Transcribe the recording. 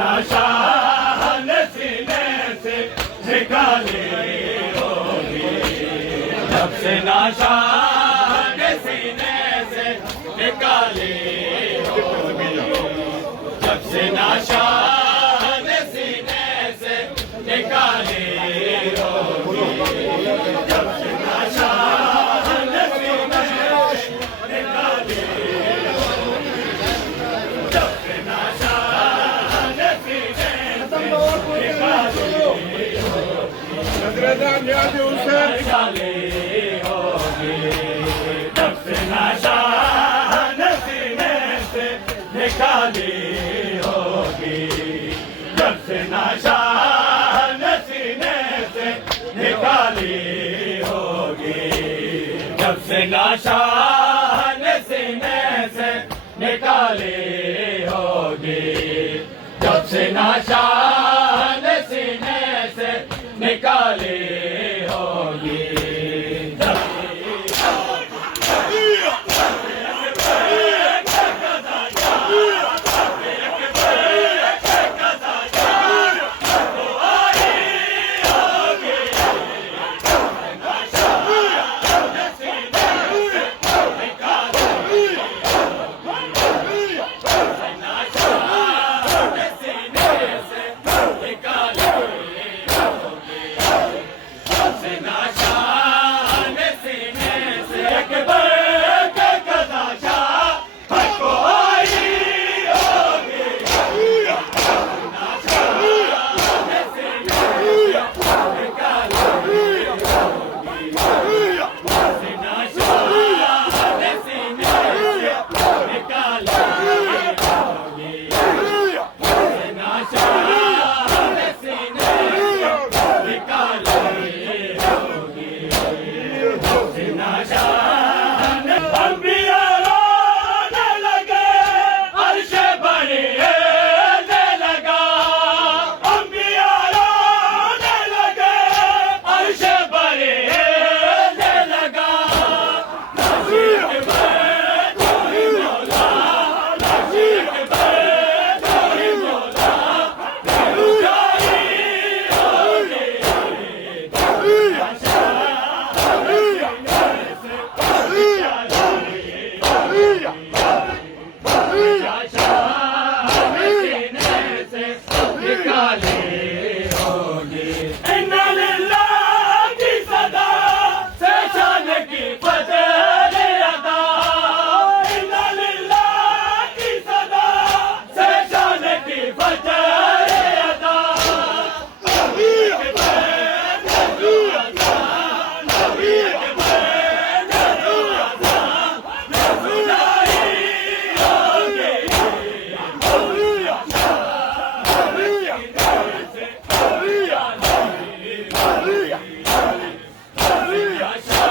नशा सीने से निकाली होगी, जब से नशा सीने से निकाली होगी, जब से नशा सीने से निकाली होगी, जब से नशा सीने से निकाली होगी, जब से नशा सीने से निकाली होगी, जब से नशा सीने से निकाली होगी, जब से नशा सीने से निकाली होगी, जब से नशा सीने से निकाली होगी, जब से नशा